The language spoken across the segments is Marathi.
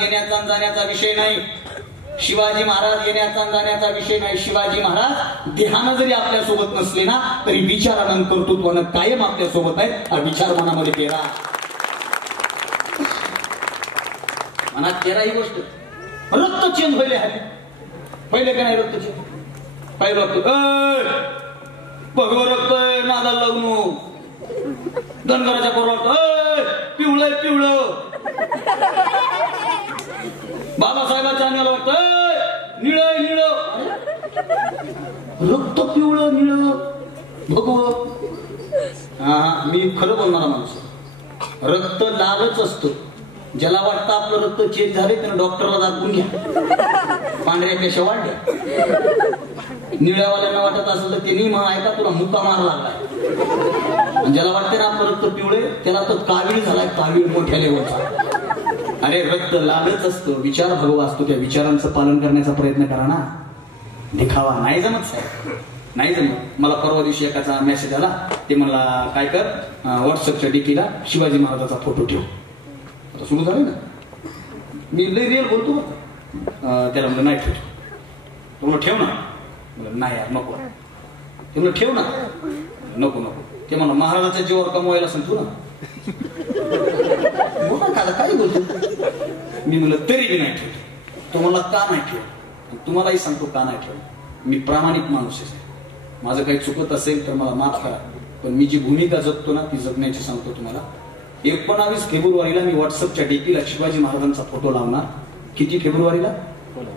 येण्याचा जाण्याचा विषय नाही. शिवाजी महाराज येण्याचा जाण्याचा विषय नाही. शिवाजी महाराज देहानं जरी आपल्या सोबत नसले ना तरी विचारानं कर्तृत्वानं कायम आपल्या सोबत आहेत. हा विचार मनामध्ये पेरा. मनात पेरा ही गोष्ट. रक्त चेंज व्हायला हवे. पहिले का नाही रक्त चेंज? पहिले रक्त भगव रक्त नादा लागू धनगराच्या पोरात पिवळं पिवळं. बाबासाहेबांच्या अंगाला वाटतं निळं निळं. रक्त पिवळं निळं भगव. हा मी खरं बोलणारा माणूस. रक्त लालच असतं. ज्याला वाटतं आपलं रक्त चेंज झाले त्यानं डॉक्टरला दाखवून घ्या. पांढऱ्या पेशा वाढल्या. निळ्यावाल्यांना वाटत असेल तर ते निम आहे का तुला मुका मार लागलाय. ज्याला वाटते ना आपलं रक्त पिवळे त्याला तर कावीळ झालाय. कावीळ मोठ्या लेवलचा. अरे रक्त लालच असतं. विचार भगवा असतो. त्या विचारांचं पालन करण्याचा प्रयत्न करा ना. दिखावा नाही जमत साहेब, नाही जमत. मला परवा दिवशी एकाचा मेसेज आला. ते मला काय कर व्हॉट्सअपच्या डीपीला शिवाजी महाराजाचा फोटो ठेव. आता सुरू झालं ना. मी लय रिअल बोलतो. त्याला म्हणलं नाही ठेवतो. तो म्हणलं ठेव ना. म्हणलं नाही यार नको. ते म्हणलं ठेव ना. नको नको. ते म्हणलं महाराजाच्या जीवावर कमवायला सांगतो ना. काय बोलतो. मी म्हणलं तरी मी नाही ठेवतो. तो मला का नाही ठेव. तुम्हालाही सांगतो का नाही ठेव. मी प्रामाणिक माणूस आहे. माझं काही चुकत असेल तर मला माफ करा. पण मी जी भूमिका जगतो ना ती जगण्याची सांगतो तुम्हाला. 19 फेब्रुवारीला मी व्हॉट्सअपच्या डीपीला शिवाजी महाराजांचा फोटो लावणार. किती फेब्रुवारीला?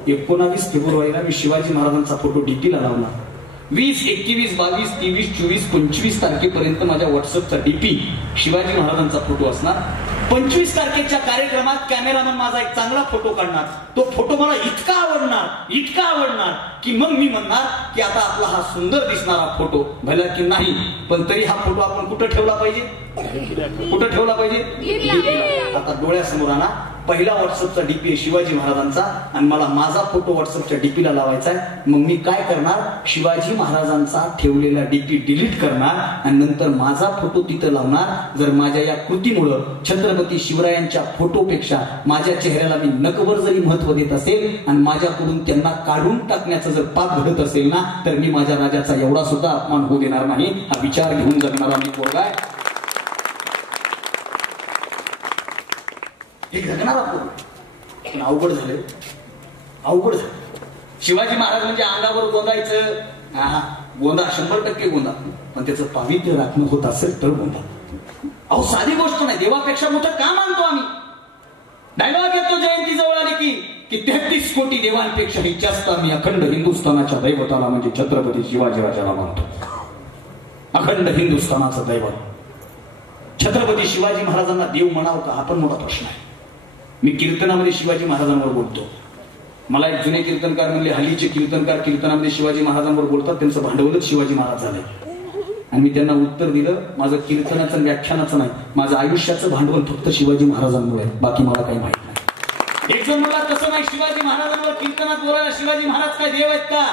19 फेब्रुवारीला मी शिवाजी महाराजांचा फोटो डीपीला लावणार. 20, 21, 22, 23, 24, 25 तारखेपर्यंत माझ्या व्हॉट्सअपचा डीपी शिवाजी महाराजांचा फोटो असणार. 25 तारखेच्या कार्यक्रमात कॅमेरामन माझा एक चांगला फोटो काढणार. तो फोटो मला इतका आवडणार की मग मी म्हणणार की आता आपला हा सुंदर दिसणारा फोटो भला की नाही पण तरी हा फोटो आपण कुठं ठेवला पाहिजे? कुठं ठेवला पाहिजे? आता डोळ्यासमोर आणा. पहिला व्हॉट्सअपचा डीपी आहे शिवाजी महाराजांचा आणि मला माझा फोटो व्हॉट्सअपच्या डीपीला लावायचा आहे. मग मी काय करणार? शिवाजी महाराजांचा ठेवलेला डीपी डिलीट करणार आणि नंतर माझा फोटो तिथं लावणार. जर माझ्या या कृतीमुळं छत्रपती शिवरायांच्या फोटोपेक्षा माझ्या चेहऱ्याला मी नकभर जरी महत्व देत असेल आणि माझ्याकडून त्यांना काढून टाकण्याचं जर पाप घडत असेल ना तर मी माझ्या राजाचा एवढा सुद्धा अपमान होऊ देणार नाही. हा विचार घेऊन जगणारा मी पोरगा आहे. हे जगणारा पोरगा. पण अवघड झालं. शिवाजी महाराज म्हणजे अंगावर गोंदायचं. हा गोंदा 100% गोंदा. पण त्याचं पावित्र्य राखणं होत असेल तर गोंदा. अहो साधी गोष्ट नाही. देवापेक्षा मोठं का मानतो आम्ही? डायलॉग येतो जयंती जवळ आली की 33 कोटी देवांपेक्षाही जास्त आम्ही अखंड हिंदुस्थानाच्या दैवताला म्हणजे छत्रपती शिवाजीराजाला मानतो. अखंड हिंदुस्थानाचं दैवत छत्रपती शिवाजी महाराजांना देव म्हणावं का हा पण मोठा प्रश्न आहे. मी कीर्तनामध्ये शिवाजी महाराजांवर बोलतो. मला एक जुने कीर्तनकार म्हणले हल्लीचे कीर्तनकार कीर्तनामध्ये शिवाजी महाराजांवर बोलतात त्यांचं भांडवलच शिवाजी महाराज झालंय. आणि मी त्यांना उत्तर दिलं माझं कीर्तनाचं व्याख्यानाचं नाही. माझं आयुष्याचं भांडवल फक्त शिवाजी महाराजांमुळे. बाकी मला काही माहित नाही. एक जण मला तसं नाही. शिवाजी महाराजांवर कीर्तनात बोलायला शिवाजी महाराज काय देव आहेत का?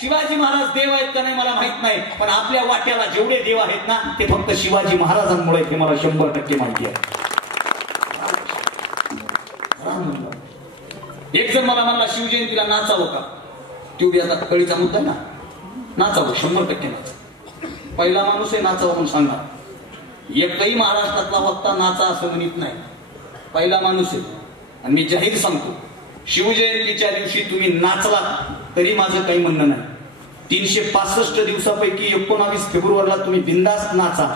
शिवाजी महाराज देव आहेत का नाही मला माहित नाही. पण आपल्या वाट्याला जेवढे देव आहेत ना ते फक्त शिवाजी महाराजांमुळे हे मला 100% माहिती आहे. एक जण मला म्हणला शिवजयंतीला नाचावं का? तेवढी आता कळीचा मुद्दा आहे ना. नाचावं 100% नाचावं. पहिला माणूस आहे नाचावं म्हणून सांगणार. एकही महाराष्ट्रातला वक्ता नाचा असं म्हणत नाही. पहिला माणूस आहे. आणि मी जाहीर सांगतो शिवजयंतीच्या दिवशी तुम्ही नाचलात तरी माझं काही म्हणणं नाही. 365 दिवसापैकी 19 फेब्रुवारीला तुम्ही बिंदास्त नाचा.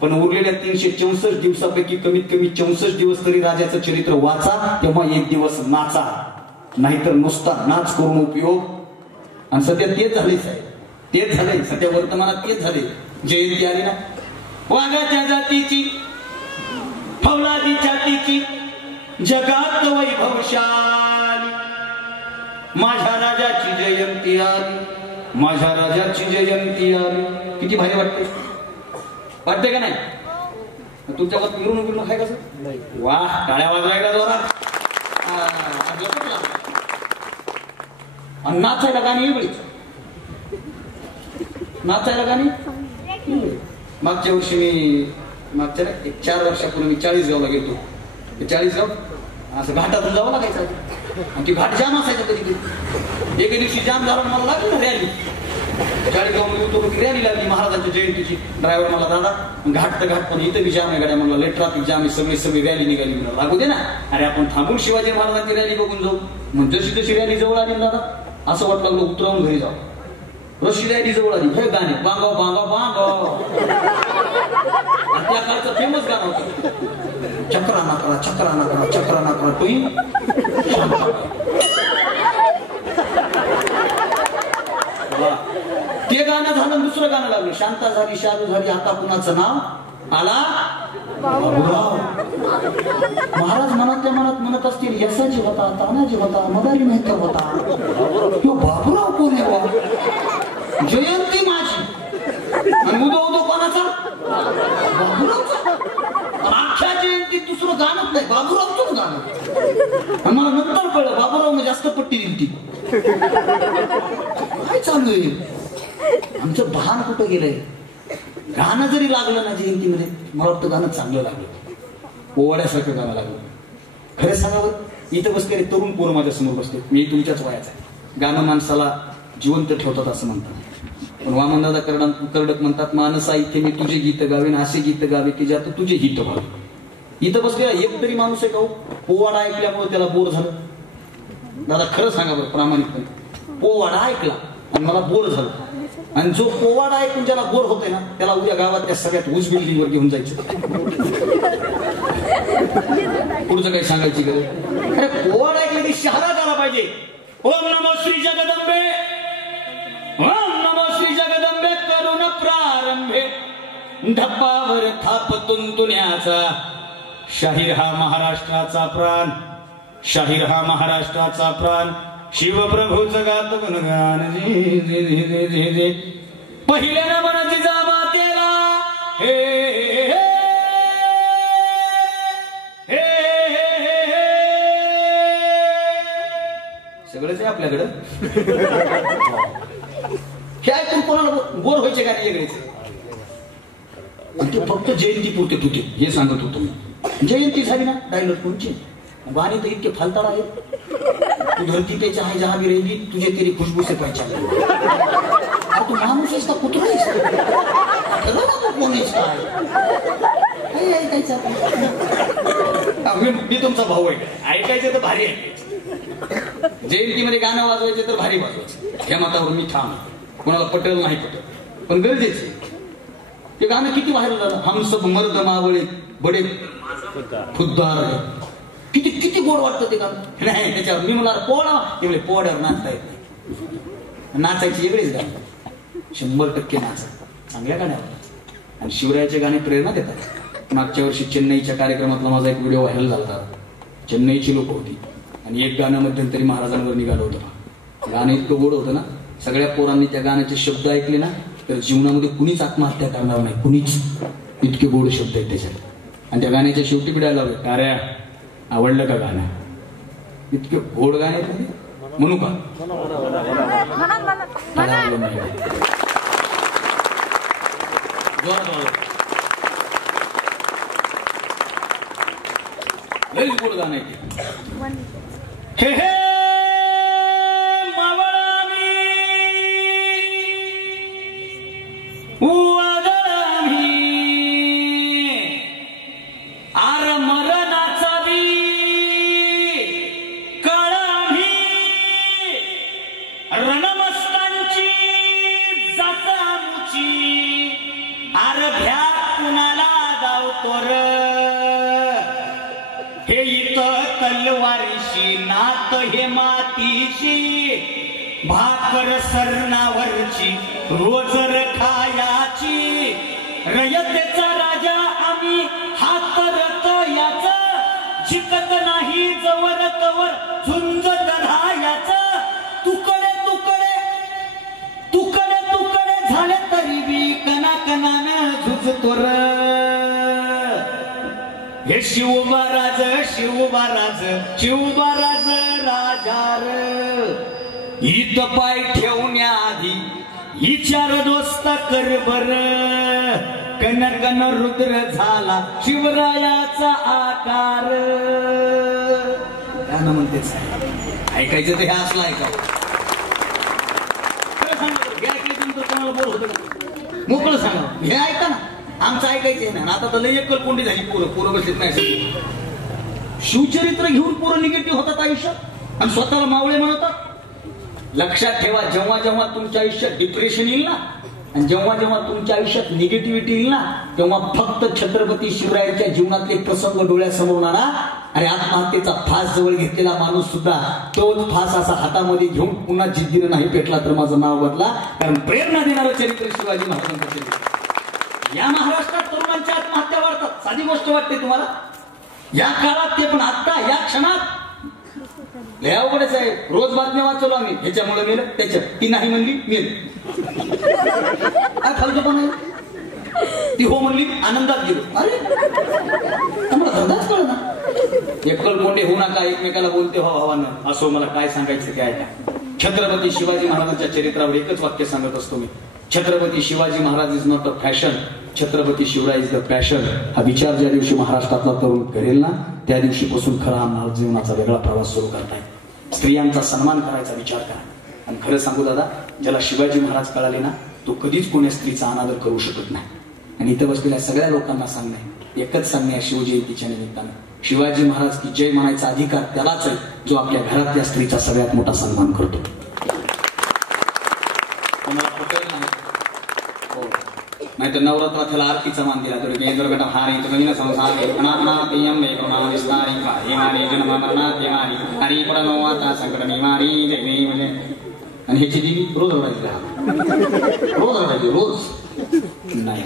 पण उरलेल्या 364 दिवसापैकी कमीत कमी 64 दिवस तरी राजाचं चरित्र वाचा. तेव्हा एक दिवस नाचा. नाहीतर नुसता नाच करून उपयोग. आणि सध्या तेच झाले साहेब. तेच झाले सध्या वर्तमानात तेच झाले. जयंती आली ना वाघाच्या जातीची फौलादी छातीची जगात वैभवशाली माझ्या राजाची जयंती आली. माझ्या राजाची जयंती आली. किती भारी वाटते का नाही? तुमच्यावर मिरवणूक आहे कसं? वाह टाळ्या वाजवायला जोरात. आणि नाचायला गाणी वेगळीच. नाचायला गाणी मागच्या वर्षी मी 4 वर्षापूर्वी मी 40 गावला गेलो. 40 गाव असं घाटातून जावं लागायचं आणि ती घाट जाम असायचं कधी कधी. एके दिवशी जाम झाला मला लागली ना रॅली. चाळीसगावमध्ये उतरलो की रॅली लागली महाराजांच्या जयंतीची. ड्रायव्हर मला दादा घाट तर घाट पण इथं बी जाम आहे गाड्या. म्हणलं लय ट्रॅफिक जाम आहे, सगळी रॅली निघाली. म्हणलं लागू दे ना, अरे आपण थांबून शिवाजी महाराजांची रॅली बघून जाऊ. मग जशी जशी रॅली जवळ आली दादा असं वाटलं लागलं उतरावून घरी जाऊ. रशी रॅली जवळ आली, हे गाणे बांगाव बांगाव बांगाव. त्या काळचं फेमस गाणं होतं, चक्रा नाकरा चक्रा नाकरा चक्रा नाकरा टोई. ते गाणं झालं, दुसरं गाणं लागलं, शांता झाली शालू झाली आता कुणाचं नाव आला बाबूराव. महाराज मनातल्या मनात म्हणत असतील यसाची होता, तानाजी होता, मदारी मेहता होता, बाबूराव कोण आहे? जयंती माझी आणि उदो उदो कोणाचा? बाबूरावचा. अख्ख्या जयंती दुसरं गाणंच नाही, बाबूरावचं गाणं. मला नंतर कळलं बाबूराव जास्त पट्टी दिली ती. काय चालू आहे? आमचं भान कुठं गेलंय? गाणं जरी लागलं ना जयंतीमध्ये, मला वाटतं गाणं चांगलं लागलं, पोवाड्यासारखं गाणं लागलं. खरं सांगावं, इथं बसले तरुण पोरं माझ्या समोर बसले, मी तुमच्याच वयाचा आहे. गाणं माणसाला जिवंत ठेवतात असं म्हणतात. पण वामनदादा कर्डक म्हणतात, मानसा इथे मी तुझे गीत गावेन, असे गीत गावे की ज्यात तुझे हित व्हावे. इथं बसलेला एक तरी माणूस आहे का पोवाडा ऐकल्यामुळे त्याला बोर झालं? दादा खरं सांगा बरं प्रामाणिकपणे, पोवाडा ऐकला आणि मला बोर झालं. आणि जो पोवाडा ऐकून ज्याला बोर होतोय ना, त्याला उद्या गावातल्या सगळ्यात उंच बिल्डिंगवर घेऊन जायचं. पुढचं काही सांगायची गरज? अरे पोवाडा ऐकलं की शहरात आला पाहिजे. ओम नमो श्री जगदंबे, ओम नमो श्री जगदंबे करुण प्रारंभे, ढप्पावर थाप तुंतुण्याचा, शाहीर हा महाराष्ट्राचा प्राण, शाहीर हा महाराष्ट्राचा प्राण, शिवप्रभूचं गात गुणगान जे पहिल्या नमन जिजामा त्याला, हे सगळंच आहे आपल्याकडं. हे ऐकून कोणाला बोर व्हायचे का वेगळेच? ते फक्त जयंती पुरते तुटे हे सांगत होतो मी. जयंती झाली ना डायलॉग कोणची गाणी तर इतके फालताड आहेत. तू धरती पे चाहे जहां भी रहेगी तुझे तेरी खुशबू से पहचान. तू माणूस आहेस का कुत्रा आहेस? कोण आहेस काय? मी तुमचा भाऊ आहे, ऐकायचं तर भारी ऐकायचं. जयंतीमध्ये गाणं वाजवायचं तर भारी वाजवायचं. ह्या मतावर मी ठाम. कोणाला पटेल नाही पटेल पण गरजेचं. ते गाणं किती व्हायरल झालं, हम सब मर्द मावळे बडे खुद्दार. किती किती गोड वाटतं ते गाणं. नाही त्याच्यावर मी मला पोळा तेवढे पोड्यावर नाचता येत नाही. नाचायची वेगळीच गाणं, 100% नाचा चांगल्या गाण्यावर. आणि शिवरायाचे गाणे प्रेरणा देतात. मागच्या वर्षी चेन्नईच्या कार्यक्रमातला माझा एक व्हिडिओ व्हायरल झाला. चेन्नईची लोक होती आणि एक गाणं मध्यंतरी महाराजांवर निघालं होतं. गाणं इतकं गोड होतं ना, सगळ्या पोरांनी त्या गाण्याचे शब्द ऐकले ना तर जीवनामध्ये कुणीच आत्महत्या करणार नाही, कुणीच. इतके गोड शब्द आहेत त्याच्यात. आणि त्या गाण्याच्या शेवटी बिडायला लावले, अरे आवडलं का गाणं? इतके गोड गाणे म्हणू का? लई गोड गाणं आहे. हे भाकर सरणावरची रोजर खायाची, रयतेचा राजा आम्ही हात रतयाच, शिकत नाही जवर कवर झुंजत राहायाच. तुकडे तुकडे तुकडे तुकडे झाले तरी बी कणाकणानं झुजतो र. हे शिवबाराज शिवबाराज शिवबाराज राजार. इत पाय ठेवण्याआधी विचार दोस्त कर बर. कनकन रुद्र झाला शिवरायाचा आकार. गाणं म्हणतेच ऐकायचं ते हे असलं ऐकावं. मोकळं सांगा हे ऐका ना, आमचं ऐकायचं नाही. आता तर लय एकल कोंडी झाली, पोरं बसलीत नाही. शिवचरित्र घेऊन पोरं निगेटिव्ह होतात आयुष्यात आणि स्वतःला मावळे म्हणतात. लक्षात ठेवा, जेव्हा जेव्हा तुमच्या आयुष्यात डिप्रेशन येईल ना आणि जेव्हा जेव्हा तुमच्या आयुष्यात निगेटिव्हिटी येईल ना, तेव्हा फक्त छत्रपती शिवरायांच्या जीवनातले प्रसंग डोळ्यासमोर येणार आणि आत्महत्येचा फास जवळ घेतलेला माणूस सुद्धा तोच फास असा हातामध्ये घेऊन पुन्हा जिद्दीनं नाही पेटला तर माझं नाव बदला. कारण प्रेरणा देणारं चरित्र शिवाजी महाराजांचं चरित्र. या महाराष्ट्रात तरुणांच्या आत्महत्या वाढतात, साधी गोष्ट वाटते तुम्हाला या काळात, ते पण आता या क्षणात लय अवघडच आहे. रोज बातम्या वाचवलो आम्ही, ह्याच्यामुळे मेलं, त्याच्यात ती नाही म्हणली मेल, काय फालतू पण आहे. ती हो म्हणली आनंदात गेलो. अरे तुम्हाला धंदाच कळ ना. एकल कोंडे होऊ नका, एकमेकाला बोलते हो भावानं. असो, मला काय सांगायचं काय का. छत्रपती शिवाजी महाराजांच्या चरित्रावर एकच वाक्य सांगत असतो मी. Chhatrapati Shivaji Maharaj is not a fashion, Chhatrapati Shivrai is the passion. हा विचार ज्या दिवशी महाराष्ट्रातला तरुण करेल ना, त्या दिवशीपासून खरा हा जीवनाचा वेगळा प्रवास सुरू करताय. स्त्रियांचा सन्मान करायचा विचार करा. आणि खरं सांगू दादा, ज्याला शिवाजी महाराज कळाले ना, तो कधीच कोण्या स्त्रीचा अनादर करू शकत नाही. आणि इथं बसलेल्या सगळ्या लोकांना सांगणे, एकच सांगणे शिवजयंतीच्या निमित्तानं, शिवाजी महाराज की जय म्हणायचा अधिकार त्यालाच आहे जो आपल्या घरातल्या स्त्रीचा सगळ्यात मोठा सन्मान करतो. नाही तर नवरात्रात त्याला आरतीचा मान दिला तर बेंद्रगटा हारी तुम्ही संसार अनानातेयम वेकरुणानि स्तारी काहिमारी जन्ममरणाते मारी हरी पडनोवाता संकट निवारी जय मे म्हणजे. आणि ह्याची देवी रोज रडायची, रोज रडायची, रोज नाही.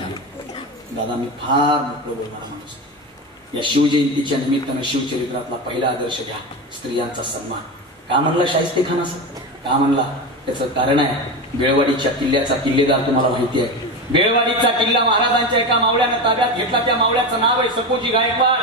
दादा मी फार मोठं बोलणारा माणूस. या शिवजयंतीच्या निमित्तानं शिवचरित्रातला पहिला आदर्श घ्या, स्त्रियांचा सन्मान. का म्हणला शाहिस्ते खान असं का म्हणला? त्याचं कारण आहे, बेळवाडीच्या किल्ल्याचा किल्लेदार तुम्हाला माहिती आहे. बेळवाडीचा किल्ला महाराजांच्या एका मावळ्यानं ताब्यात घेतला. त्या मावळ्याचं नाव आहे सकोजी गायकवाड.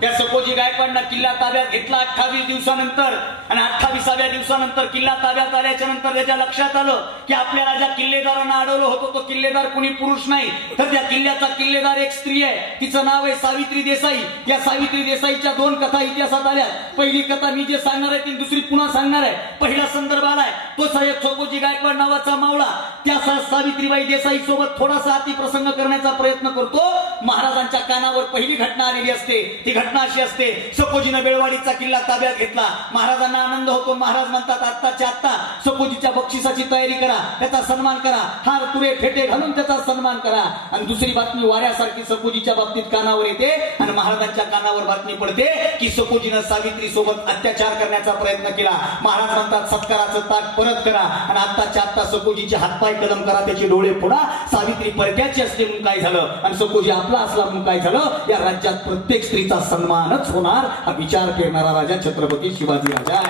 त्या सकोजी गायकवाडनं किल्ला ताब्यात घेतला 28 दिवसानंतर. आणि 28व्या दिवसानंतर किल्ला ताब्यात आल्याच्या नंतर त्याच्या लक्षात आलं की आपल्याला ज्या किल्लेदारांना अडवलं होतं तो किल्लेदार कुणी पुरुष नाही, तर त्या किल्ल्याचा किल्लेदार एक स्त्री आहे. तिचं नाव आहे सावित्री देसाई. या सावित्री देसाईच्या 2 कथा इतिहासात आल्या. पहिली कथा मी जे सांगणार आहे ती दुसरी पुन्हा सांगणार आहे. पहिला संदर्भ आलाय तो साहेब सकोजी गायकवाड नावाचा मावळा त्या सावित्रीबाई देसाई सोबत थोडासा अतिप्रसंग करण्याचा प्रयत्न करतो. महाराजांच्या कानावर पहिली घटना आलेली असते. ती घटना अशी असते, सकोजीनं बेळवाडीचा किल्ला ताब्यात घेतला. महाराजांना आनंद होतो. महाराज म्हणतात आत्ताच्या आत्ता सकोजीच्या बक्षिसाची तयारी करा, त्याचा सन्मान करा, हार तुरे फेटे घालून त्याचा सन्मान करा. आणि दुसरी बातमी वाऱ्यासारखी सकोजीच्या बाबतीत कानावर येते आणि महाराजांच्या कानावर बातमी पडते की सकोजीनं सावित्री सोबत अत्याचार करण्याचा प्रयत्न केला. महाराज म्हणतात सत्काराचं ताट परत करा आणि आत्ताच्या आत्ता सकोजीचे हातपाय कलम करा, त्याचे डोळे फोडा. सावित्री परक्याची असते म्हणून काय झालं आणि सकोजी आपला असला म्हणून काय झालं? या राज्यात प्रत्येक स्त्रीचा सन्मानच होणार हा विचार करणारा राजा छत्रपती शिवाजी राजा आहे.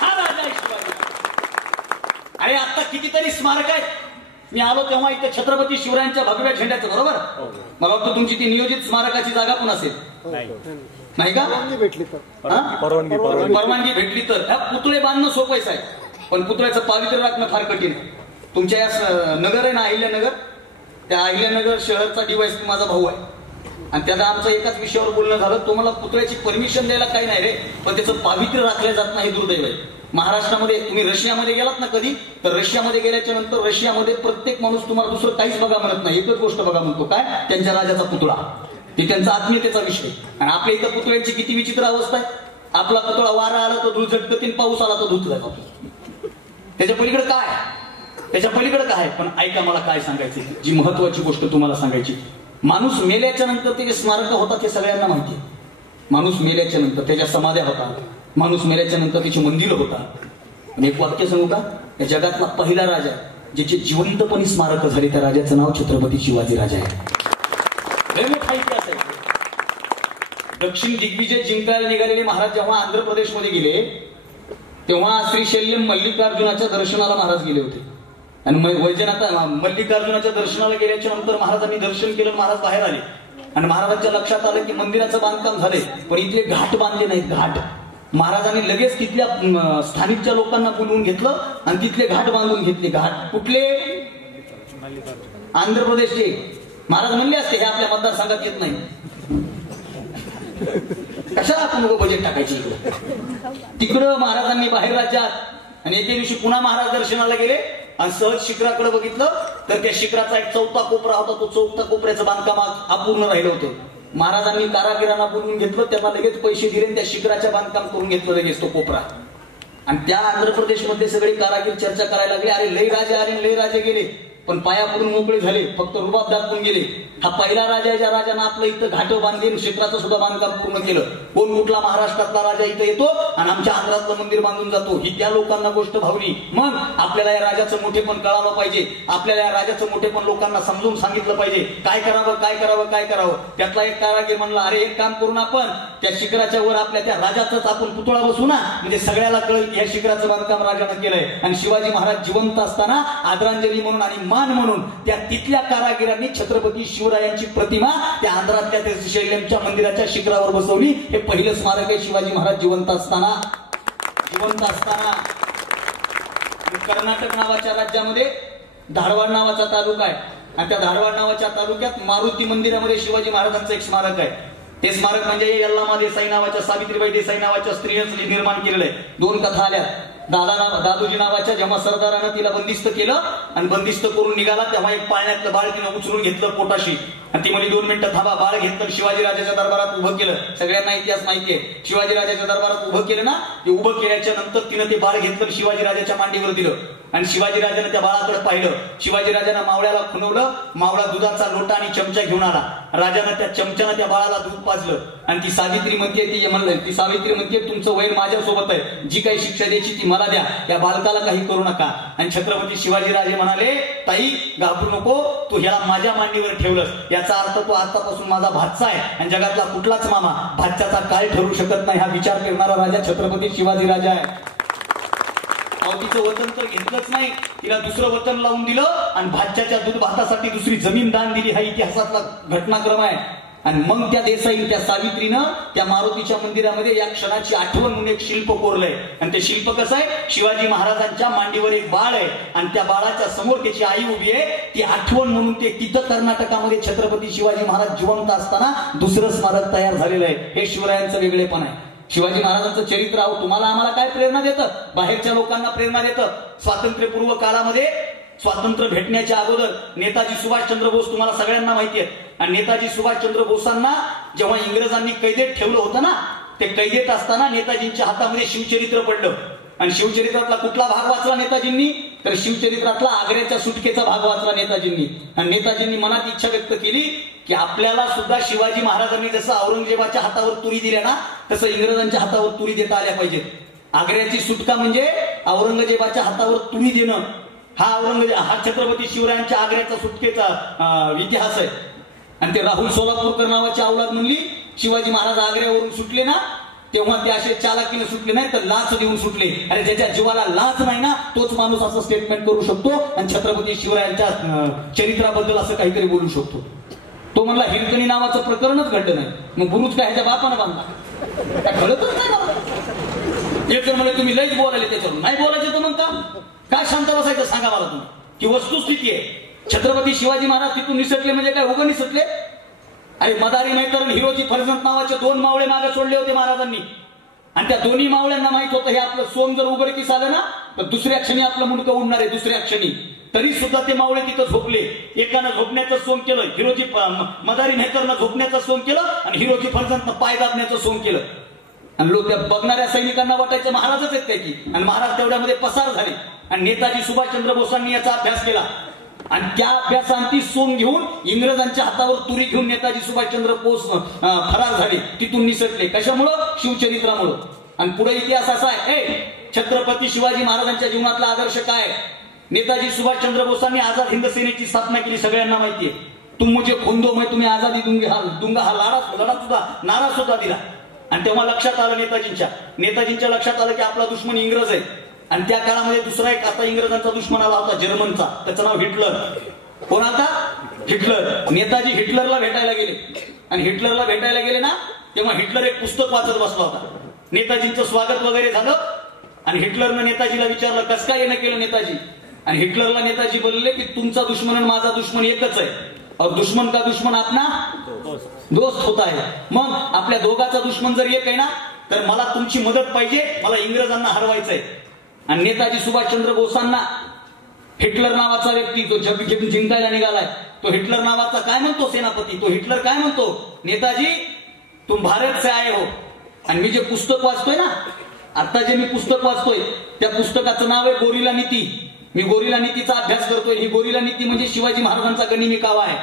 हा राजा आहे शिवाजी. अरे आता कितीतरी स्मारक आहेत. मी आलो तेव्हा इथे छत्रपती शिवरायांच्या भगव्या झेंड्याचं, बरोबर, मला वाटतं तुमची ती नियोजित स्मारकाची जागा पण असेल नाही का? परवानगी भेटली तर पुतळे बांधणं सोपंच आहे, पण पुतळ्याचं पावित्र्य राखणं फार कठीण आहे. तुमच्या या नगर आहे ना अहिल्यानगर, त्या अहिल्यानगर शहरचा डिवाइस माझा भाऊ आहे आणि त्याला आमचं एकाच विषयावर बोलणं झालं. तुम्हाला पुतळ्याची परमिशन द्यायला काही नाही रे, पण त्याचं पावित्र्य राखलं जात नाही, दुर्दैव आहे. महाराष्ट्रामध्ये तुम्ही रशियामध्ये गेलात ना कधी, तर रशियामध्ये गेल्याच्या नंतर रशियामध्ये प्रत्येक माणूस तुम्हाला दुसरं काहीच बघा म्हणत नाही, एकच गोष्ट बघा म्हणतो, काय? त्यांच्या राजाचा पुतळा. ते त्यांचा आत्मीयतेचा विषय. आणि आपल्या इथं पुतळ्यांची किती विचित्र अवस्था आहे. आपला पुतळा वारा आला तर धूळ झटकतील, पाऊस आला तर धुतला जातो. त्याच्या पलीकडे काय? त्याच्या पलीकडे काय? पण ऐका, मला काय सांगायचं, जी महत्वाची गोष्ट तुम्हाला सांगायची. माणूस मेल्याच्या नंतर त्याचे स्मारक होतात हे सगळ्यांना माहिती आहे. माणूस मेल्याच्या नंतर त्याच्या समाध्या होतात, माणूस मेल्याच्या नंतर त्याची मंदिरं होतात. आणि एक वाक्य सांगू का, या जगातला पहिला राजा ज्याचे जिवंतपणे स्मारक झाले त्या राजाचं नाव छत्रपती शिवाजी राजा आहे. मोठा इतिहास आहे. दक्षिण दिग्विजय जिंकायला निघालेले महाराज जेव्हा आंध्र प्रदेशमध्ये गेले तेव्हा श्रीशैल्यम मल्लिकार्जुनाच्या दर्शनाला महाराज गेले होते. आणि वैजनाथ मल्लिकार्जुनाच्या दर्शनाला गेल्याच्या नंतर महाराजांनी दर्शन केलं, महाराज बाहेर आले आणि महाराजांच्या लक्षात आलं की मंदिराचं बांधकाम झालंय पण इथले घाट बांधले नाहीत. घाट महाराजांनी लगेच तिथल्या स्थानिकच्या लोकांना बोलवून घेतलं आणि तिथले घाट बांधून घेतले. घाट कुठले? आंध्र प्रदेशचे. महाराज म्हणले असते हे आपल्या मतदारसंघात येत नाही. कशाला आपण बजेट टाकायची तिकडं महाराजांनी बाहेर राज्यात आणि एके दिवशी पुन्हा महाराज दर्शनाला गेले आणि सहज शिखराकडे बघितलं तर त्या शिखराचा एक चौथा कोपरा होता. तो चौथा कोपऱ्याचं बांधकाम अपूर्ण राहिलं होतं. महाराजांनी कारागिरांना बोलवून घेतलं, त्यांना लगेच पैसे दिले आणि त्या शिखराच्या बांधकाम करून घेतलं लगेच तो कोपरा. आणि त्या आंध्र प्रदेशमध्ये सगळे कारागीर चर्चा करायला लागले, अरे लय राजे आले लय राजे गेले पण पाया पडून मोकळे झाले, फक्त रुबाब दाखवून गेले. हा पहिला राजा आहे ज्या राजानं आपलं इथं घाटं बांधले, शिखराचं सुद्धा बांधकाम पूर्ण केलं. कोण कुठला महाराष्ट्रातला राजा इथं येतो आणि आमच्या आंध्रातलं मंदिर बांधून जातो, ही त्या लोकांना गोष्ट भावली. मग आपल्याला या राजाचं मोठेपण कळावं पाहिजे, आपल्याला या राजाचं मोठेपण लोकांना समजून सांगितलं पाहिजे, काय करावं काय करावं काय करावं. त्यातला एक कारागीर म्हणला, अरे एक काम करून आपण त्या शिखराच्या वर आपल्या त्या राजाचाच आपण पुतळा बसू ना, म्हणजे सगळ्याला कळेल की या शिखराचं बांधकाम राजानं केलंय. आणि शिवाजी महाराज जिवंत असताना आदरांजली म्हणून आणि मान म्हणून त्या तिथल्या कारागिरांनी छत्रपती शिवरायांची प्रतिमा त्या आंध्रातल्या शैल्यमच्या मंदिराच्या शिखरावर बसवली. हे पहिलं स्मारक आहे शिवाजी महाराज जिवंत असताना. कर्नाटक नावाच्या राज्यामध्ये धारवाड नावाचा तालुका आहे आणि त्या धारवाड नावाच्या तालुक्यात मारुती मंदिरामध्ये शिवाजी महाराजांचं एक स्मारक आहे. ते स्मारक म्हणजे यल्लामा देसाई नावाच्या, सावित्रीबाई देसाई नावाच्या स्त्रीने निर्माण केलेलं आहे. दोन कथा आल्या. दादोजी नावाच्या जेव्हा सरदारानं तिला बंदिस्त केलं आणि बंदिस्त करून निघाला तेव्हा एक पाळण्यातलं बाळ तिनं उचलून घेतलं पोटाशी आणि ती म्हणजे 2 मिनिटं थांबा. बाळ घेतलं, शिवाजी राजाच्या दरबारात उभं केलं. सगळ्यांना इतिहास माहिती आहे. शिवाजी राजाच्या दरबारात उभं केलं ना, ते उभं केल्याच्या नंतर तिनं ते बाळ घेतलं, शिवाजी राजाच्या मांडीवर दिलं आणि शिवाजी राजाने त्या बाळाकडे पाहिलं. शिवाजी राजानं मावळ्याला खुणवलं. मावळा दुधाचा लोटा आणि चमचा घेऊन आला. राजानं त्या चमच्यानं त्या बाळाला दूध पाजलं आणि ती सावित्री म्हणते, ती सावित्री म्हणते, तुमचं वैर माझ्यासोबत आहे, जी काही शिक्षा द्यायची ती मला द्या, या बालकाला काही करू नका. आणि छत्रपती शिवाजीराजे म्हणाले, ताई घाबरू नको, तू ह्याला माझ्या मांडीवर ठेवलंस, याचा अर्थ तो आतापासून माझा भाचा आहे आणि जगातला कुठलाच मामा भाच्याचा काय ठरू शकत नाही, हा विचार करणारा राजा छत्रपती शिवाजीराजा आहे. तिचं वतन तर घेतलंच नाही, तिला दुसरं वतन लावून दिलं आणि भाच्याच्या दूध भातासाठी दुसरी जमीन दान दिली. हा इतिहासातला घटनाक्रम आहे. आणि मग त्या देसाई त्या सावित्रीनं त्या मारुतीच्या मंदिरामध्ये या क्षणाची आठवण म्हणून एक शिल्प कोरलंय. आणि ते शिल्प कसं आहे, शिवाजी महाराजांच्या मांडीवर एक बाळ आहे आणि त्या बाळाच्या समोर त्याची आई उभी आहे. ती आठवण म्हणून ते तिथं कर्नाटकामध्ये छत्रपती शिवाजी महाराज जिवंत असताना दुसरं स्मारक तयार झालेलं आहे. हे शिवरायांचं वेगळेपण आहे. शिवाजी महाराजांचं चरित्र आहो तुम्हाला आम्हाला काय प्रेरणा देतं, बाहेरच्या लोकांना प्रेरणा देतं. स्वातंत्र्यपूर्व काळामध्ये स्वातंत्र्य भेटण्याच्या अगोदर नेताजी सुभाषचंद्र बोस तुम्हाला सगळ्यांना माहिती आहे. आणि नेताजी सुभाषचंद्र बोसांना जेव्हा इंग्रजांनी कैदेत ठेवलं होतं ना, ते कैदेत असताना नेताजींच्या हातामध्ये शिवचरित्र पडलं. आणि शिवचरित्रातला कुठला भाग वाचला नेताजींनी, तर शिवचरित्रातला आग्र्याच्या सुटकेचा भाग वाचला नेताजींनी. आणि नेताजींनी मनात इच्छा व्यक्त केली की आपल्याला सुद्धा शिवाजी महाराजांनी जसं औरंगजेबाच्या हातावर तुरी दिल्या ना, तसं इंग्रजांच्या हातावर तुरी देता आल्या पाहिजेत. आग्र्याची सुटका म्हणजे औरंगजेबाच्या हातावर तुरी देणं. हा छत्रपती शिवरायांच्या आग्र्याच्या सुटकेचा इतिहास आहे. आणि ते राहुल सोलापूरकर नावाची औलाद म्हणली, शिवाजी महाराज आग्र्यावरून सुटले ना तेव्हा ते असे चालाकीने सुटले नाही तर लाच देऊन सुटले. आणि ज्याच्या जीवाला लाच नाही ना तोच माणूस असं स्टेटमेंट करू शकतो आणि छत्रपती शिवरायांच्या चरित्राबद्दल असं काहीतरी बोलू शकतो. तो म्हणला हिरकणी नावाचं प्रकरणच घडलं नाही, मग बुरुज काय ह्याच्या बापानं बांधला, काय घडतच नाही मला. एक जर म्हणजे तुम्ही लईच बोलायले त्याच्यावर नाही बोलायचं तर मग काय शांत बसायचं सांगा मला तुम्ही. की वस्तुस्थिती आहे, छत्रपती शिवाजी महाराज तिथून निसटले म्हणजे काय उगं निसटले. अरे मदारी मेहतर आणि हिरोजी फर्जंत नावाचे 2 मावळे मागे सोडले होते महाराजांनी. आणि त्या दोन्ही मावळ्यांना माहित होतं हे आपलं सोम जर उघडकीस आलं ना तर दुसऱ्या क्षणी आपलं मुंडकं उडणार आहे, दुसऱ्या क्षणी. तरी सुद्धा ते मावळे तिथं झोपले. एकानं झोपण्याचं सोम केलं, हिरोजी मदारी मेहतरनं झोपण्याचं सोम केलं आणि हिरोजी फर्जंतनं पाय दाबण्याचं सोम केलं. आणि लोक त्या बघणाऱ्या सैनिकांना वाटायचं महाराजच आहेत काय की. आणि महाराज तेवढ्यामध्ये पसार झाले. आणि नेताजी सुभाषचंद्र बोसांनी याचा अभ्यास केला आणि त्या अभ्यासांती सोंग घेऊन इंग्रजांच्या हातावर तुरी घेऊन नेताजी सुभाषचंद्र बोस फरार झाले, तिथून निसटले. कशामुळं, शिवचरित्रामुळं. आणि पुढे इतिहास असा आहे, छत्रपती शिवाजी महाराजांच्या जीवनातला आदर्श काय. नेताजी सुभाषचंद्र बोसांनी आझाद हिंद सेनेची स्थापना केली, सगळ्यांना माहितीये. तुम मुझे खून दो मैं तुम्हें आजादी दूंगा हा नारा सुद्धा दिला. आणि तेव्हा लक्षात आलं नेताजींच्या लक्षात आलं की आपला दुश्मन इंग्रज आहे. आणि त्या काळामध्ये दुसरा एक आता इंग्रजांचा दुश्मन आला होता जर्मनचा, त्याचं नाव हिटलर. कोण आता, हिटलर. नेताजी हिटलरला भेटायला गेले आणि हिटलरला भेटायला गेले ना तेव्हा हिटलर एक पुस्तक वाचत बसला होता. नेताजींचं स्वागत वगैरे झालं आणि हिटलरनं नेताजीला विचारलं कसं काय येणं केलं नेताजी. आणि हिटलरला नेताजी बोलले की तुमचा दुश्मन आणि माझा दुश्मन एकच आहे और दुश्मन का दुश्मन अपना दोस्त होता है. मग आपल्या दोघाचा दुश्मन जर एक आहे ना, तर मला तुमची मदत पाहिजे. मला इंग्रजांना हरवायचंय. आणि नेताजी सुभाषचंद्र बोसांना हिटलर नावाचा व्यक्ती तो जग जिंकायला निघालाय, तो हिटलर नावाचा काय म्हणतो सेनापती, तो हिटलर काय म्हणतो, नेताजी तुम भारत से आए हो. आणि मी जे पुस्तक वाचतोय ना, आता जे मी पुस्तक वाचतोय त्या पुस्तकाचं नाव आहे गोरिला नीती. मी गोरिला नीतीचा अभ्यास करतोय. ही गोरिला नीती म्हणजे शिवाजी महाराजांचा गनिमी कावा आहे.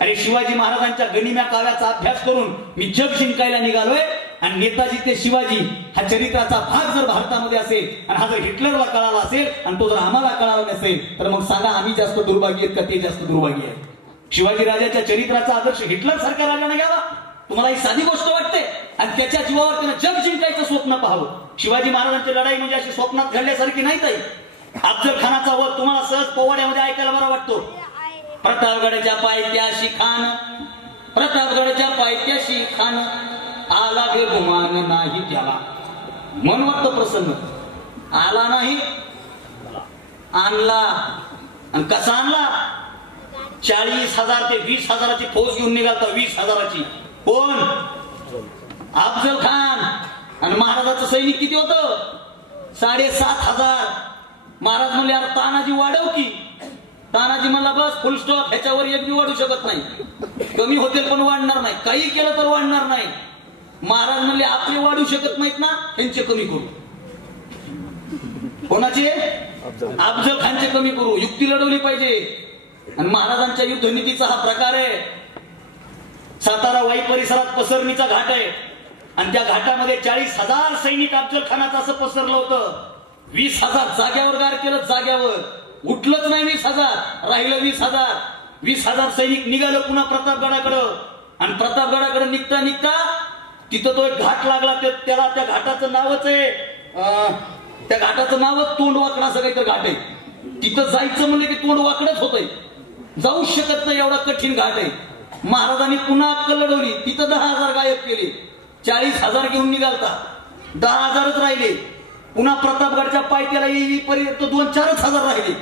आणि शिवाजी महाराजांच्या गनिम्या काव्याचा अभ्यास करून मी जग जिंकायला निघालोय. आणि नेताजी ते शिवाजी हा चरित्राचा भाग जर भारतामध्ये असेल आणि हा जर हिटलरला कळाला असेल आणि तो जर आम्हाला कळाला नसेल, तर मग सांगा आम्ही जास्त दुर्भाग्य आहेत का ते जास्त दुर्भाग्य आहे. शिवाजी राजाच्या चरित्राचा आदर्श हिटलर सारख्या राजाने घ्यावा, तुम्हाला ही साधी गोष्ट वाटते. आणि त्याच्या जीवावर त्यानं जग जिंकायचं स्वप्न पाहावं. शिवाजी महाराजांची लढाई म्हणजे अशी स्वप्नात घडल्यासारखी नाही ताई. अफजल खानाचा वध तुम्हाला सहज पोवाड्यामध्ये ऐकायला बरा वाटतो. प्रतापगडच्या पायथ्याशी खान, प्रतापगडच्या पायथ्याशी खान, आला गे गुमान नाही त्याला. मन वाटतं प्रसन्न. आला नाही, आणला. आणि कसा आणला? 40,000 ते 20,000ची फौज घेऊन निघालता. 20,000ची. कोण? अफजल खान. आणि महाराजाचं सैनिक किती होतं? 7,500. महाराज म्हणले यार तानाजी वाढव की. तानाजी म्हणला बस फुल स्टॉप, ह्याच्यावर एक बी वाढू शकत नाही. कमी होतील पण वाढणार नाही, काही केलं तर वाढणार नाही. महाराज म्हणले आपले वाढू शकत नाहीत ना, त्यांचे कमी करू. कोणाचे? अफजल खानचे कमी करू. युक्ती लढवली पाहिजे. आणि महाराजांच्या युद्धनीतीचा हा प्रकार आहे. सातारा वाई परिसरात पसरणीचा घाट आहे आणि त्या घाटामध्ये 40,000 सैनिक अफजल खानाचं असं पसरलं होतं. 20,000 जाग्यावर गार केलं. जाग्यावर उठलंच नाही. 20,000 राहिलं. 20,000. 20,000 सैनिक निघालं पुन्हा प्रतापगडाकडं. आणि प्रतापगडाकडे निघता निघता तिथं तो एक घाट लागला. त्याला त्या घाटाचं नावच आहे, त्या घाटाचं नावच तोंडवाकडा असं काहीतरी घाट आहे. तिथं जायचं म्हणलं की तोंड वाकडच होतंय, जाऊ शकत नाही, एवढा कठीण घाट आहे. महाराजांनी पुन्हा अक्कल लढवली. तिथं 10,000 गायब केले. 40,000 घेऊन निघालता, 10,000च राहिले. पुन्हा प्रतापगडच्या पायथ्याला येईपर्यंत 2-4,000 राहिले.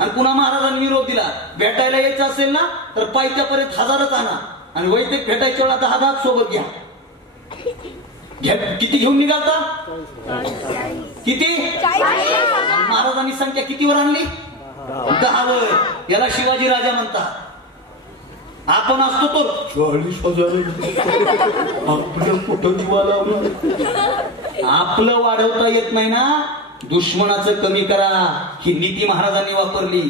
आणि पुन्हा महाराजांनी विरोध दिला. भेटायला यायचं असेल ना तर पायथ्यापर्यंत 1000च आणा आणि वैदिक भेटायच्या वेळा 10,000 सोबत घ्या. किती घेऊन निघालता? किती? महाराजांनी संख्या कितीवर आणली? 10वर. याला शिवाजी राजा म्हणतात. आपण असतो तो 40,000. आपलं कुठं जीवा लावलं. आपलं वाढवता येत नाही ना, दुश्मनाचं कमी करा. ही नीती महाराजांनी वापरली.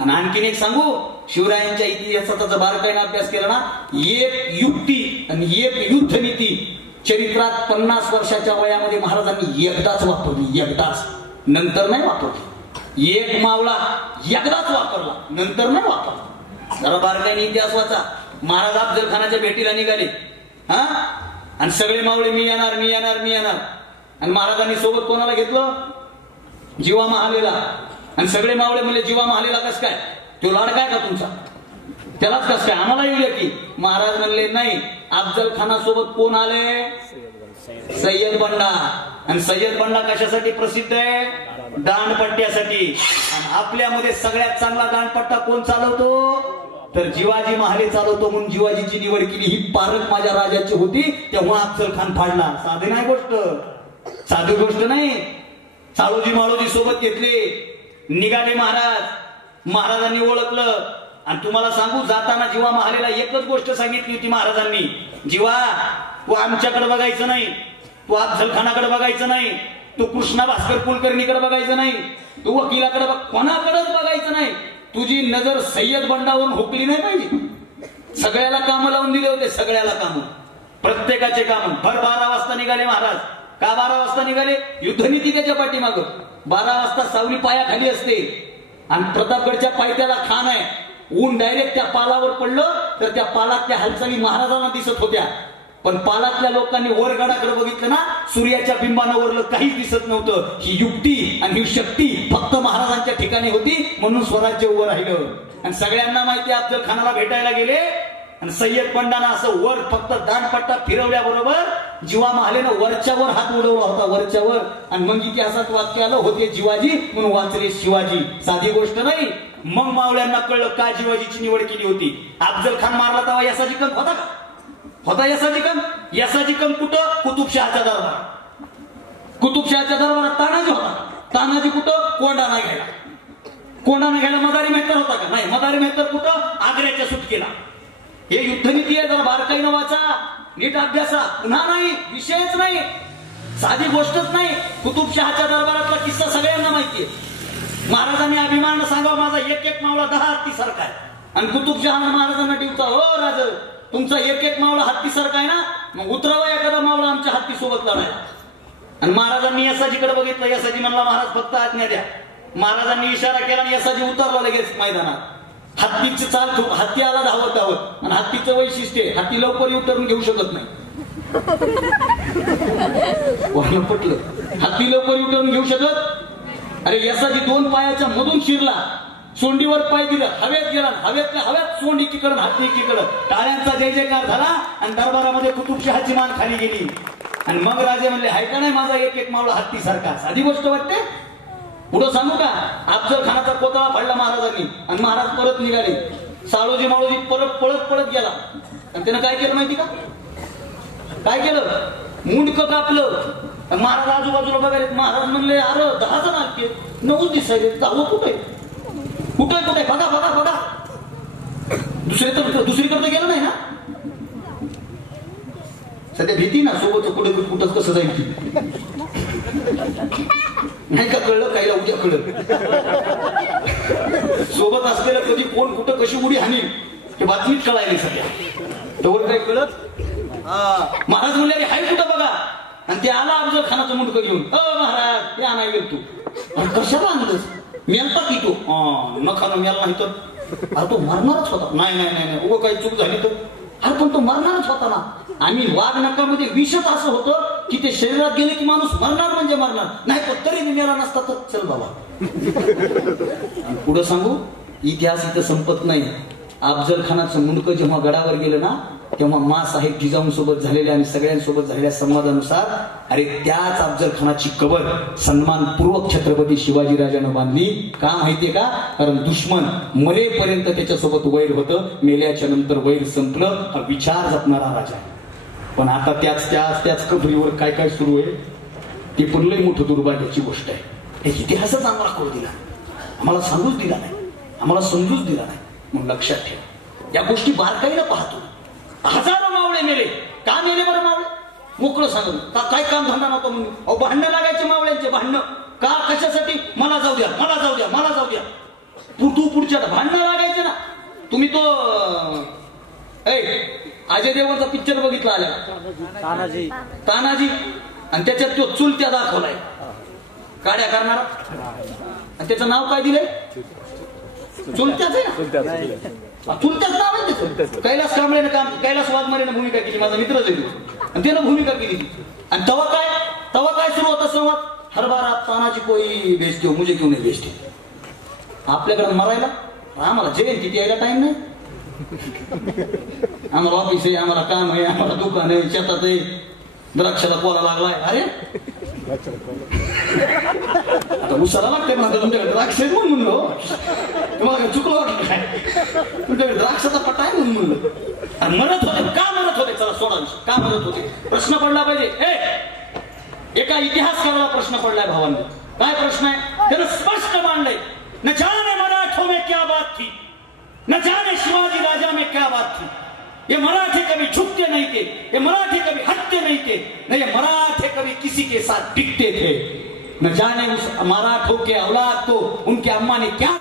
आणि आणखीन एक सांगू, शिवरायांच्या इतिहासाचा जर बारकाईने अभ्यास केला ना, एक युक्ती आणि एक युद्ध नीती चरित्रात 50 वर्षाच्या वयामध्ये महाराजांनी एकदाच वापरली. एकदाच, नंतर नाही वापरली. एक मावळा एकदाच वापरला, नंतर नाही वापरला. जरा बारकाईने इतिहास वाचा. महाराज अफजल खानाच्या भेटीला निघाले. हा, आणि सगळे मावळे मी येणार, मी येणार, मी येणार. आणि महाराजांनी सोबत कोणाला घेतलं? जीवा महालेला. आणि सगळे मावळे म्हणले जीवा महालेला कस काय? तो लाडका आहे का तुमचा? त्यालाच कस काय? आम्हाला येऊ द्या की. महाराज म्हणले नाही. अफजल खानासोबत कोण आले? सय्यद बंडा. आणि सय्यद बंडा कशासाठी प्रसिद्ध आहे? दांडपट्ट्यासाठी. आणि आपल्यामध्ये सगळ्यात चांगला दांडपट्टा कोण चालवतो? तर जिवाजी महाले चालवतो. म्हणून जिवाजीची निवड केली. ही पारख माझ्या राजाची होती, तेव्हा अफजल खान फाडला. साधी नाही गोष्ट, साधी गोष्ट नाही. चाळोजी माळोजी सोबत घेतले, निघाले महाराज. महाराजांनी ओळखलं. आणि तुम्हाला सांगू, जाताना जीवा महालेला एकच गोष्ट सांगितली होती महाराजांनी. जीवा, तू आमच्याकडे बघायचं नाही, तू अफजल खानाकडे बघायचं नाही, तू कृष्णा भास्कर कुलकर्णीकडे बघायचं नाही, तू वकिलाकडे कोणाकडेच बघायचं नाही. तुझी नजर सय्यद बंडावरून हुकली नाही पाहिजे. सगळ्याला काम लावून दिले होते, सगळ्याला काम, प्रत्येकाचे काम. भर 12 वाजता निघाले महाराज. का 12 वाजता निघाले? युद्धनीती त्याच्या पाठीमाग. 12 वाजता सावली पायाखाली असते आणि प्रतापगडच्या पायथ्याला खान आहे. ऊन डायरेक्ट त्या पालावर पडलं तर त्या पालातल्या हालचाली महाराजांना दिसत होत्या. पण पालातल्या लोकांनी वरगडाकडे बघितलं ना, सूर्याच्या बिंबानं वरलं काहीच दिसत नव्हतं. ही युक्ती आणि ही शक्ती फक्त महाराजांच्या ठिकाणी होती, म्हणून स्वराज्य उभं राहिलं. आणि सगळ्यांना माहिती, अफजल खानाला भेटायला गेले आणि सय्यद बंडानं असं वर फक्त दांडपट्टा फिरवल्याबरोबर जीवा महालेनं वरच्यावर हात उडवला होता, वरच्यावर. आणि मग इतिहासात वाक्य आलं होते जीवाजी म्हणून वाचले शिवाजी. साधी गोष्ट नाही. मग मावळ्यांना कळलं का शिवाजीची निवड केली होती. अफजल खान मारला तेव्हा यसाजी कम होता का? होता यसाजी कम? यसाजी कम कुठं? कुतुबशहाच्या दरबारात. कुतुबशहाच्या दरबारात तानाजी होता. तानाजी कुठं? कोंढाणा घ्यायला. कोंढाणा घ्यायला मदारी मेहतर होता का? नाही. मदारी मेहतर कुठं? आग्र्याच्या सुटकेला. हे युद्धनीती आहे, जरा बारकाईनं वाचा, नीट अभ्यासा. पुन्हा नाही, विषयच नाही, साधी गोष्टच नाही. कुतुबशहाच्या दरबारातला किस्सा सगळ्यांना माहितीये. महाराजांनी अभिमानानं सांगावं माझा एक एक मावळा 10 हत्तीसारखा आहे. आणि कुतुबशहानं महाराजांना टिपचा, हो राज तुमचा एक एक मावळा हत्तीसारखा आहे ना, मग उतरावा एखादा मावळा आमच्या हत्ती सोबत लढायला. आणि महाराजांनी यसाजीकडे बघितलं. यसाजी म्हणला महाराज फक्त आज्ञा द्या. महाराजांनी इशारा केला आणि यसाजी उतरला लगेच मैदानात. हत्तीची चाल, हत्ती आला धावत धावत. आणि हत्तीचं वैशिष्ट्य, हत्ती लवकर उतरून घेऊ शकत नाही. पटलं, हत्ती लवकर उतरून घेऊ शकत. अरे यसाजी 2 पायाच्या मधून शिरला, सोंडीवर पाय दिला, हवेत गेला, हवेतल्या हवेत सोंड एकीकडं हत्ती एकीकडं. टाळ्यांचा जय जयकार झाला आणि दरबारामध्ये कुतुबशहाची मान खाली गेली. आणि मग राजे म्हणले हाय का नाही माझा एक एक मावळा हत्तीसारखा? साधी गोष्ट वाटते? पुढं सांगू का? अफजल खानाचा कोतळा फाडला महाराजांनी आणि महाराज परत निघाले. साळोजी माळोजी परत पळत गेला. आणि त्यानं काय केलं माहिती का? काय केलं? मुंडकं कापलं. महाराज आजूबाजूला बघायला. महाराज म्हणले अरे 10 जण आले, 9 दिसायले, जावं कुठे कुठे बघा बघा बघा. दुसरीकडे गेलं नाही ना. सध्या भीती ना, सोबत कुठे कुठं कसं जाईल ती नाही का? कळलं काहीला उद्या कळलं. सोबत असलेलं कधी कोण कुठं कशी उडी हाणील हे बातमीत कळायली सध्या. तेवढं काही कळत. महाराज म्हणले अरे हाय कुठं बघा. आणि ते आला अफजल खानाचं मुंडकं घेऊन. महाराज ते आणाय गेल तू. आणि कशाला आणलंस? मेलता की तो? नखानं मेला नाही तर? अरे तो मरणारच होता. नाही नाही नाही उगं काही चूक झाली तर? अरे पण तो मरणारच होता ना. आम्ही वाघ नकामध्ये विषच असं होतं की ते शरीरात गेले की माणूस मरणार म्हणजे मरणार. नाही पण तरी मी मेला नसता तर चल बाबा. पुढं सांगू, इतिहास इथं संपत नाही. अफजल खानाचं मुंडकं जेव्हा गडावर गेलं ना, तेव्हा माँसाहेब जिजाऊंसोबत झालेल्या आणि सगळ्यांसोबत झालेल्या संवादानुसार अरे त्याच अफजल खानाची कबर सन्मानपूर्वक छत्रपती शिवाजी राजानं बांधली. का माहितीये का? कारण दुश्मन मरेपर्यंत त्याच्यासोबत वैर होतं, मेल्याच्या नंतर वैर संपलं. हा विचार जपणारा राजा. पण आता त्याच कबरीवर काय काय सुरू आहे ते पण लय मोठं दुर्भाग्याची गोष्ट आहे. हे इतिहासच आम्हाला कळू दिला, आम्हाला सांगूच दिला नाही, आम्हाला समजूच दिला नाही. म्हणून लक्षात ठेवा, या गोष्टी बारकाईनं पाहतो. हजारो मावळे मेले. का मेले बरं मावळे? मोकळं सांगून. काय काम धंदा नव्हतं म्हणून. अहो भांडणं लागायचे मावळ्यांचे. भांडणं का? कशासाठी? मला जाऊ द्या, मला जाऊ द्या, मला जाऊ द्या. तू पुढच्या भांडणं लागायचं ना. तुम्ही तो अजय देवगणचा पिक्चर बघितला आला तानाजी. आणि त्याच्यात तो चुलत्या दाखवलाय काड्या करणारा. आणि त्याचं नाव काय दिलंय? चुलत्याच आहे ना. चुलत्याच नाव आहे त्याचं. कैलास कांबळेनं कैलास वाघमारेनं भूमिका केली. माझा मित्रच आहे आणि त्यानं भूमिका केली. आणि तवा काय सुरू होता संवाद? हर बार आप तानाजी कोई बेचते हो, मुझे क्यों नहीं बेचते? आपल्याकडे मरायला आम्हाला जयंती यायला टाइम नाही. आम्हाला ऑफिस आहे, आम्हाला काम आहे, आम्हाला दुकान आहे, शेतात आहे, द्राक्षाला कोला लागलाय. अरे आता उसाला लागते म्हणतात तुमच्याकडे द्राक्ष आहेत म्हणून म्हणलो. तुम्हाला चुकलं वाटलं काय? तुमच्याकडे द्राक्षाचा पट्टा आहे म्हणून म्हणलं. आणि म्हणत होते. का म्हणत होते? चला सोडा. का म्हणत होते? प्रश्न पडला पाहिजे. एका इतिहासकाराला प्रश्न पडलाय भावांनी. काय प्रश्न आहे? त्यानं स्पष्ट मांडलंय. न जाने मराठों में क्या बात थी, न जाने शिवाजी राजा में क्या बात थी. ये मराठे कभी झुकते नहीं थे, ये मराठे कभी हटते नहीं थे, न ये मराठे कभी किसी के साथ टिकते थे. न जाने उस मराठों के औलाद को उनके अम्मा ने क्या